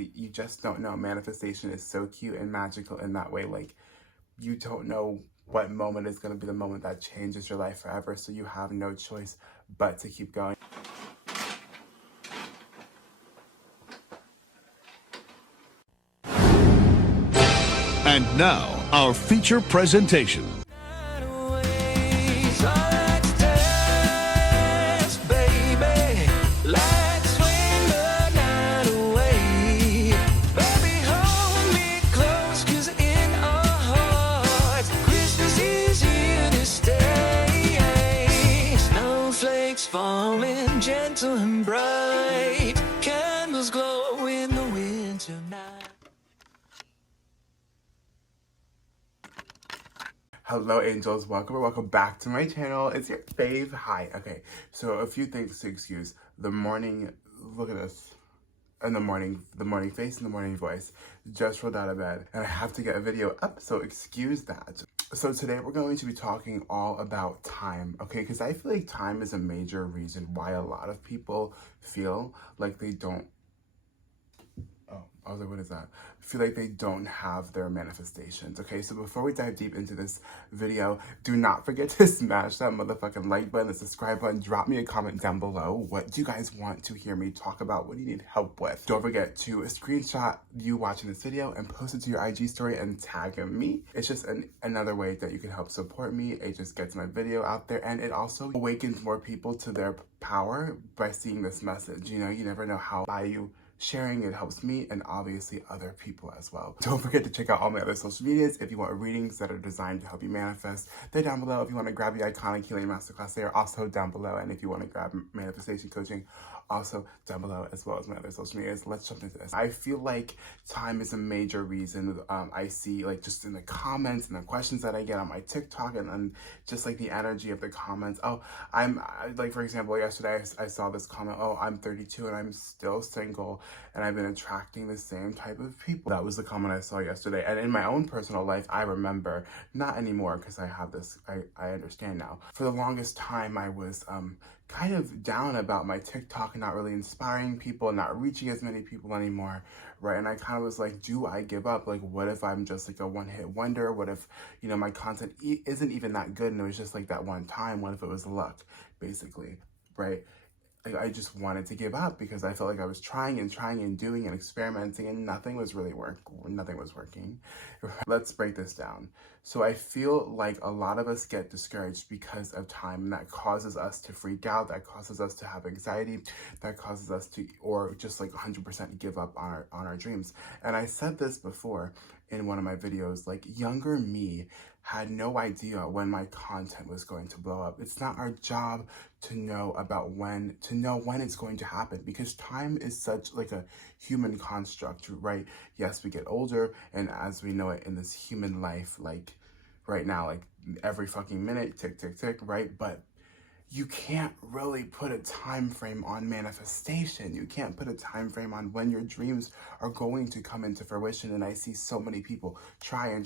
You just don't know. Manifestation is so cute and magical in that way. Like, you don't know what moment is going to be the moment that changes your life forever, so you have no choice but to keep going. And now, our feature presentation. Falling gentle and bright, candles glow in the winter night. Hello angels, welcome or welcome back to my channel. It's your fave. Hi. Okay, so a few things to excuse. The morning, look at this. And the morning face and the morning voice. Just rolled out of bed and I have to get a video up, so excuse that. So today we're going to be talking all about time, okay? Because I feel like time is a major reason why a lot of people feel like they don't, I was like, what is that? Feel like they don't have their manifestations, okay? So before we dive deep into this video, do not forget to smash that motherfucking like button, the subscribe button, drop me a comment down below. What do you guys want to hear me talk about? What do you need help with? Don't forget to screenshot you watching this video and post it to your IG story and tag me. It's just another way that you can help support me. It just gets my video out there and it also awakens more people to their power by seeing this message. You know, you never know how by you sharing it helps me and obviously other people as well. Don't forget to check out all my other social medias if you want readings that are designed to help you manifest. They're down below. If you want to grab the iconic healing masterclass, they are also down below. And if you want to grab manifestation coaching, also down below, as well as my other social medias. Let's jump into this. I feel like time is a major reason. I see like just in the comments and the questions that I get on my TikTok and just like the energy of the comments. Oh, like for example, yesterday I saw this comment, oh, I'm 32 and I'm still single and I've been attracting the same type of people. That was the comment I saw yesterday. And in my own personal life, I remember, not anymore because I have this, I understand now. For the longest time, I was kind of down about my TikTok and not really inspiring people, not reaching as many people anymore, right? And I kind of was like, do I give up? Like, what if I'm just like a one-hit wonder? What if, you know, my content isn't even that good and it was just like that one time? What if it was luck, basically, right? I just wanted to give up because I felt like I was trying and doing and experimenting and nothing was working. Let's break this down. So I feel like a lot of us get discouraged because of time, and that causes us to freak out, that causes us to have anxiety, that causes us to, or just like 100% give up on our dreams. And I said this before in one of my videos, like younger me had no idea when my content was going to blow up. It's not our job to know when it's going to happen, because time is such like a human construct, right? Yes, we get older, and as we know it in this human life, like right now, like every fucking minute, tick, tick, tick, right? But you can't really put a time frame on manifestation. You can't put a time frame on when your dreams are going to come into fruition. And I see so many people try in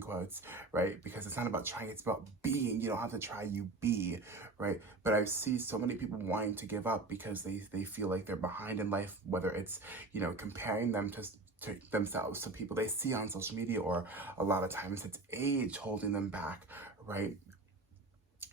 quotes, right? Because it's not about trying, it's about being. You don't have to try, you be, right? But I see so many people wanting to give up because they feel like they're behind in life, whether it's, you know, comparing them to themselves to people they see on social media, or a lot of times it's age holding them back, right?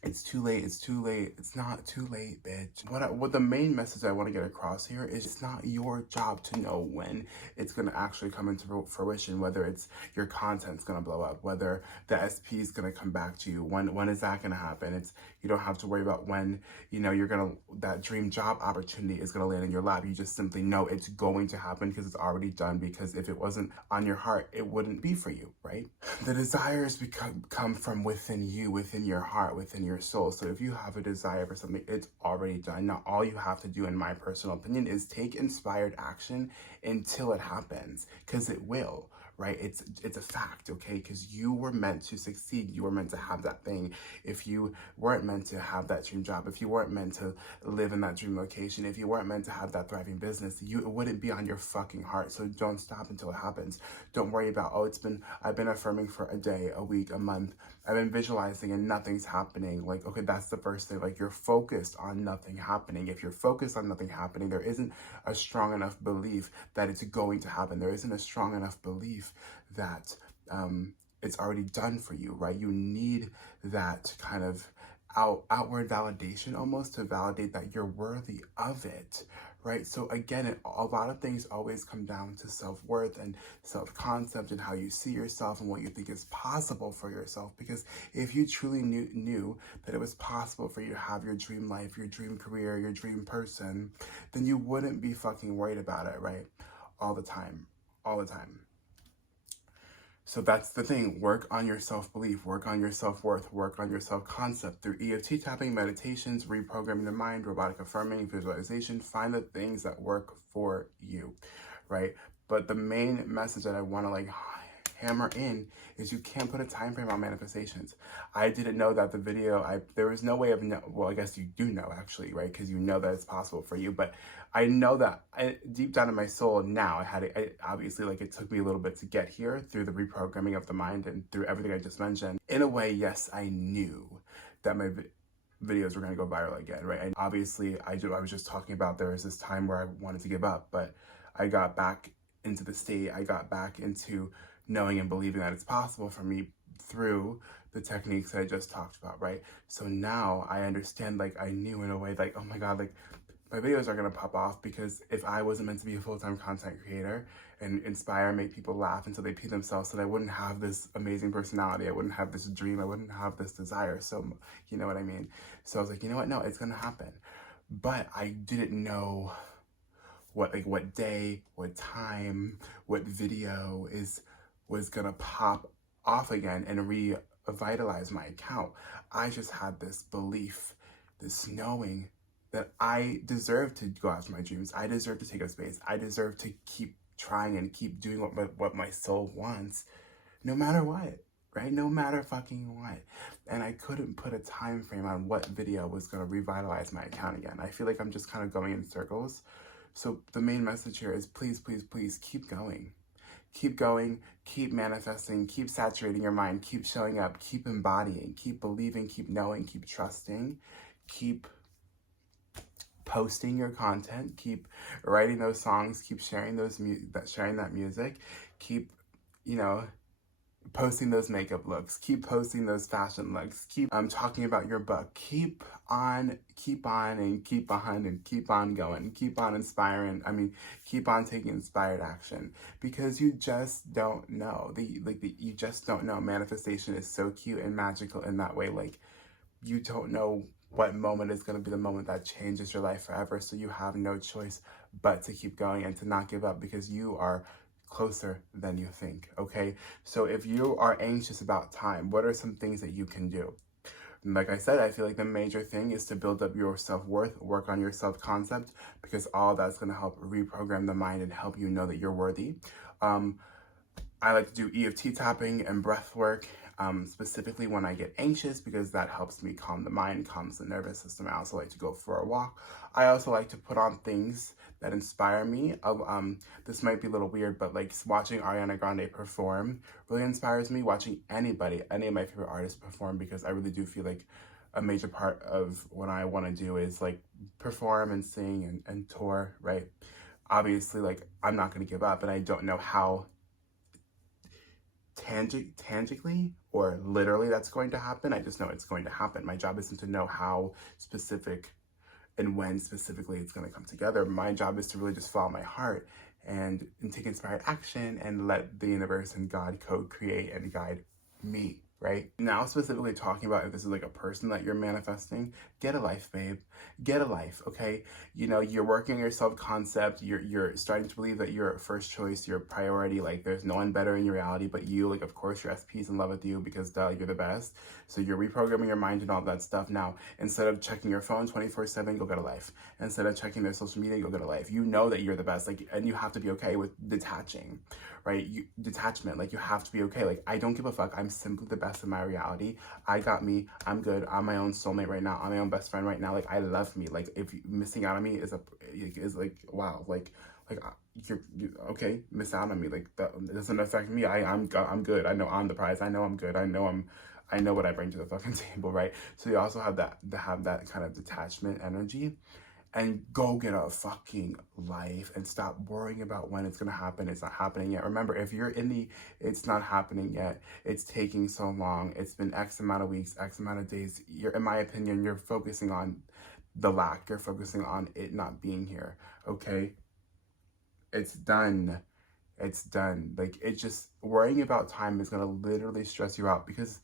It's too late, it's too late, it's not too late, bitch. What the main message I want to get across here is it's not your job to know when it's going to actually come into fruition, whether it's your content's going to blow up, whether the SP is going to come back to you, when is that going to happen? You don't have to worry about when, you know, that dream job opportunity is going to land in your lap. You just simply know it's going to happen because it's already done, because if it wasn't on your heart, it wouldn't be for you, right? The desires come from within you, within your heart, within your soul. So if you have a desire for something, it's already done. Now, all you have to do, in my personal opinion, is take inspired action until it happens, because it will, right? It's a fact, okay? Because you were meant to succeed. You were meant to have that thing. If you weren't meant to have that dream job, if you weren't meant to live in that dream location, if you weren't meant to have that thriving business, it wouldn't be on your fucking heart. So don't stop until it happens. Don't worry about, oh, I've been affirming for a day, a week, a month. I've been visualizing and nothing's happening. Like, okay, that's the first thing. Like, you're focused on nothing happening. If you're focused on nothing happening, there isn't a strong enough belief that it's going to happen. There isn't a strong enough belief that it's already done for you, right? You need that kind of outward validation almost to validate that you're worthy of it, right? So again, a lot of things always come down to self-worth and self-concept and how you see yourself and what you think is possible for yourself. Because if you truly knew that it was possible for you to have your dream life, your dream career, your dream person, then you wouldn't be fucking worried about it, right? All the time. So that's the thing. Work on your self-belief, work on your self-worth, work on your self-concept through EFT tapping, meditations, reprogramming the mind, robotic affirming, visualization. Find the things that work for you, right? But the main message that I want to like hammer in is you can't put a time frame on manifestations. I didn't know that the video, there was no way of, well, I guess you do know actually, right? Because you know that it's possible for you, but I know that deep down in my soul now, obviously, like, it took me a little bit to get here through the reprogramming of the mind and through everything I just mentioned. In a way, yes, I knew that my videos were going to go viral again, right? And obviously, I was just talking about there was this time where I wanted to give up, but I got back into the state. I got back into knowing and believing that it's possible for me through the techniques that I just talked about, right? So now I understand, like, I knew in a way, like, oh my God, like, my videos are gonna pop off, because if I wasn't meant to be a full-time content creator and inspire and make people laugh until they pee themselves, then I wouldn't have this amazing personality, I wouldn't have this dream, I wouldn't have this desire. So, you know what I mean? So I was like, you know what? No, it's gonna happen. But I didn't know what day, what time, what video was gonna pop off again and revitalize my account. I just had this belief, this knowing that I deserve to go after my dreams. I deserve to take up space. I deserve to keep trying and keep doing what my soul wants, no matter what, right? No matter fucking what. And I couldn't put a time frame on what video was gonna revitalize my account again. I feel like I'm just kind of going in circles. So the main message here is please, please, please keep going. Keep going, keep manifesting, keep saturating your mind, keep showing up, keep embodying, keep believing, keep knowing, keep trusting, keep posting your content, keep writing those songs, keep sharing sharing that music, keep, posting those makeup looks, keep posting those fashion looks, keep talking about your book, keep on and keep on going, keep on inspiring, keep on taking inspired action, because you just don't know. You just don't know. Manifestation is so cute and magical in that way. Like, you don't know what moment is going to be the moment that changes your life forever. So you have no choice but to keep going and to not give up, because you are closer than you think, okay? So if you are anxious about time, what are some things that you can do? And like I said, I feel like the major thing is to build up your self-worth, work on your self-concept, because all that's going to help reprogram the mind and help you know that you're worthy. I like to do EFT tapping and breath work, specifically when I get anxious, because that helps me calm the mind, calms the nervous system. I also like to go for a walk. I also like to put on things that inspire me. This might be a little weird, but like watching Ariana Grande perform really inspires me. Watching any of my favorite artists perform, because I really do feel like a major part of what I want to do is like perform and sing and tour, right? Obviously, like, I'm not going to give up, and I don't know how tangibly or literally that's going to happen. I just know it's going to happen. My job isn't to know how specific and when specifically it's going to come together. My job is to really just follow my heart and take inspired action and let the universe and God co-create and guide me, right? Now, specifically talking about if this is like a person that you're manifesting, get a life, babe. Get a life, okay? You know, you're working on your self-concept. You're starting to believe that you're first choice, your priority. Like, there's no one better in your reality but you. Like, of course, you're at peace and love with you because, duh, you're the best. So you're reprogramming your mind and all that stuff. Now, instead of checking your phone 24/7, go get a life. Instead of checking their social media, go get a life. You know that you're the best. Like, and you have to be okay with detaching, right? Detachment. Like, you have to be okay. Like, I don't give a fuck. I'm simply the best in my reality. I got me. I'm good. I'm my own soulmate right now. I'm my own best friend right now. Like, I love me. Like, if you missing out on me is like wow. Like you're okay. Miss out on me. Like, that it doesn't affect me. I'm good. I know I'm the prize. I know I'm good. I know what I bring to the fucking table, right? So you also have that kind of detachment energy, and go get a fucking life and stop worrying about when it's gonna happen. It's not happening yet. Remember, if you're in the it's not happening yet, it's taking so long, it's been X amount of weeks, X amount of days, in my opinion, you're focusing on the lack, you're focusing on it not being here, okay? It's done. It's done. Like, it's just worrying about time is gonna literally stress you out because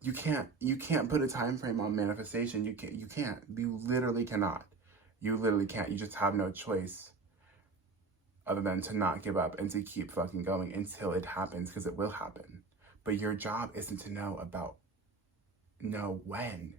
you can't put a time frame on manifestation. You literally cannot. You literally can't. You just have no choice other than to not give up and to keep fucking going until it happens, because it will happen. But your job isn't to know when.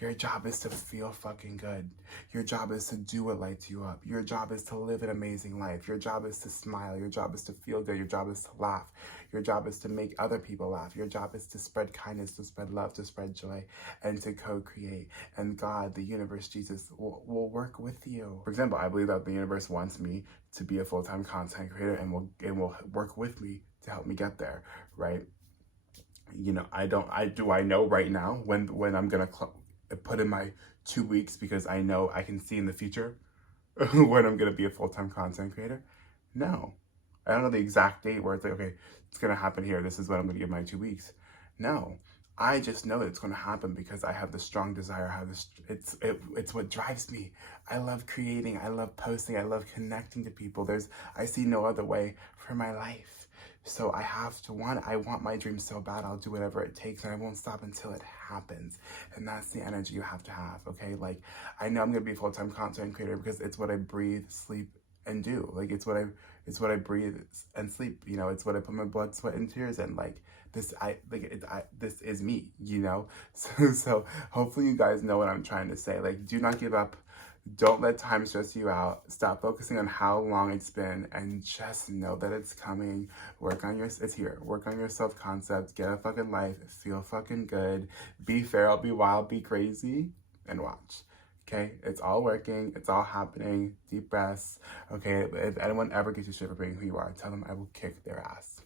Your job is to feel fucking good. Your job is to do what lights you up. Your job is to live an amazing life. Your job is to smile. Your job is to feel good. Your job is to laugh. Your job is to make other people laugh. Your job is to spread kindness, to spread love, to spread joy, and to co-create. And God, the universe, Jesus, will work with you. For example, I believe that the universe wants me to be a full-time content creator and will work with me to help me get there, right? You know, I know right now when I'm gonna put in my 2 weeks, because I know I can see in the future when I'm gonna be a full-time content creator. No, I don't know the exact date where it's like, okay, it's gonna happen here. This is when I'm gonna give my 2 weeks. No, I just know that it's gonna happen because I have the strong desire. I have this. It's what drives me. I love creating. I love posting. I love connecting to people. I see no other way for my life. So I want my dream so bad, I'll do whatever it takes, and I won't stop until it happens. And that's the energy you have to have, okay? Like, I know I'm gonna be a full-time content creator because it's what I breathe, sleep, and do. Like, it's what I breathe and sleep, you know, it's what I put my blood, sweat, and tears in. Like, this is me, you know? So hopefully you guys know what I'm trying to say. Like, do not give up. Don't let time stress you out. Stop focusing on how long it's been and just know that it's coming. It's here. Work on your self-concept. Get a fucking life. Feel fucking good. Be feral, be wild, be crazy, and watch. Okay? It's all working. It's all happening. Deep breaths. Okay? If anyone ever gives you shit for being who you are, tell them I will kick their ass.